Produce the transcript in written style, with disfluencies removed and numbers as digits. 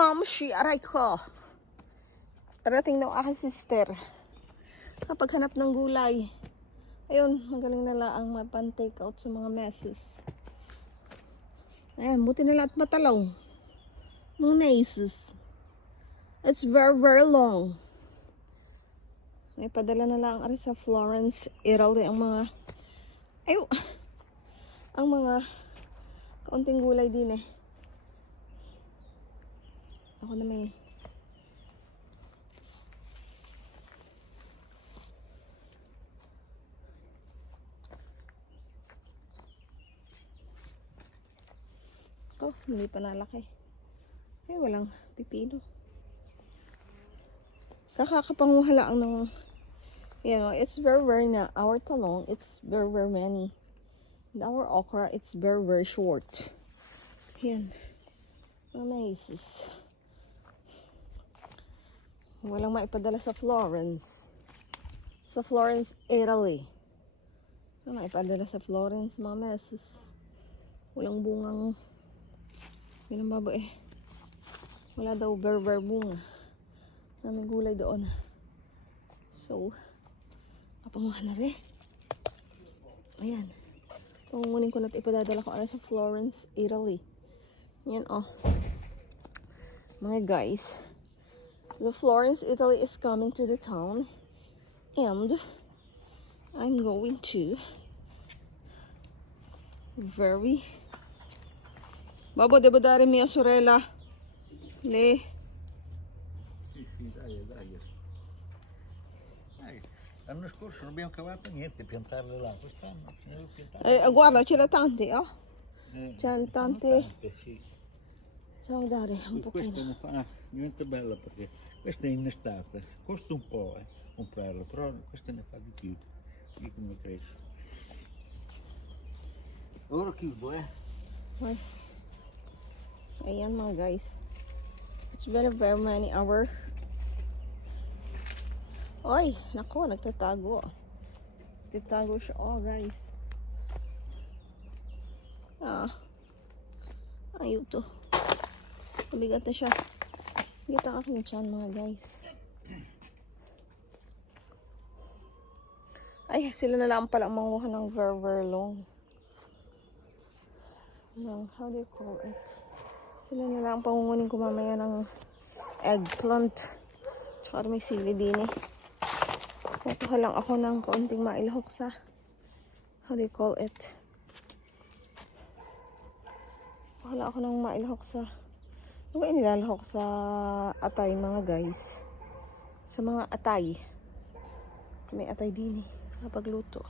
mamshi, aray ko. Tarating daw aking sister. Kapag hanap ng gulay. Ayun, magaling na lang mag-take out sa mga messes. Ayan, buti na lahat matalaw. Mga messes. It's very, very long. May padala na lang ari sa Florence, Italy ang mga ang mga kaunting gulay din eh. Ako na may hindi pa nalaki. Walang pipino. Kakakapanguhala ang ng it's very, very na. Our talong, it's very, very many. And our okra, it's very, very short. Yan. Amazes. Walang maipadala sa Florence. Sa Florence, Italy. Walang maipadala sa Florence, mga messes. Walang bungang pinambaba eh. Wala daw very, very bunga. May gulay doon. So, kapanguhan na rin. Ayan. Pangungunin ko na ito. Ipadadala ko sa Florence, Italy. Yan mga guys. The Florence, Italy is coming to the town. And I'm going to Babo, devo dare mia sorella le L'anno scorso non abbiamo cavato niente, piantarle là, quest'anno ce ne devo piantare. guarda, ce l'ha tante, oh. C'è tante. Sì. Facciamo dare un Questa pochino. diventa bella perché questa è in estate, costa un po' comprarla, però questa ne fa di più di come cresce. Ora chiudo, Ay. Ayan mga guys. It's been a very many hours. Oy, nako, nagtatago. Nagtatago siya. Oh, guys. Ayaw to. Mabigat na siya. Bigat ang aking tiyan, mga guys. Ay, sila na lang pala manguha ng very, very long. How do you call it? Sila na lang pangungunin ko mamaya ng eggplant. Tsaka may sili din eh. Kukuha lang ako ng kaunting mailahok sa how do you call it? Kukuha lang ako ng mailahok sa ano ba nilalahok sa atay mga guys? Sa mga atay. May atay din eh kapag luto.